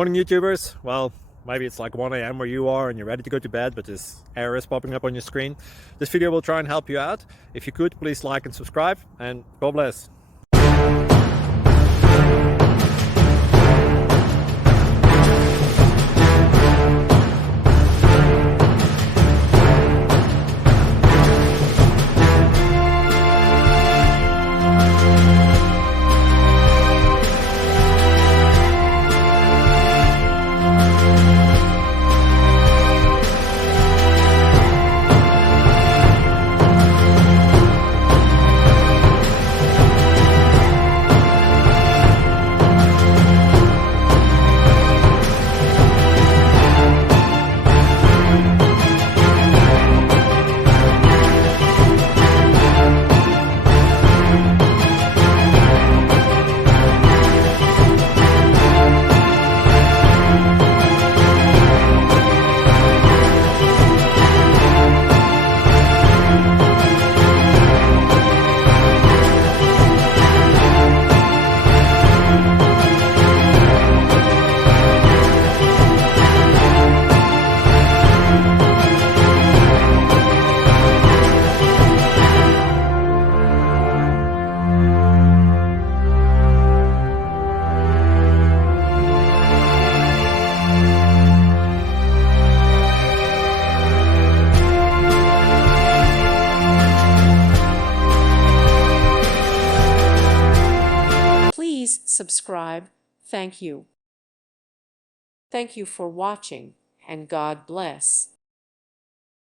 Morning YouTubers. Well, maybe it's like 1 a.m. where you are and you're ready to go to bed, but this error is popping up on your screen. This video will try and help you out. If you could, please like and subscribe, and God bless. Please subscribe. Thank you. Thank you for watching, and God bless.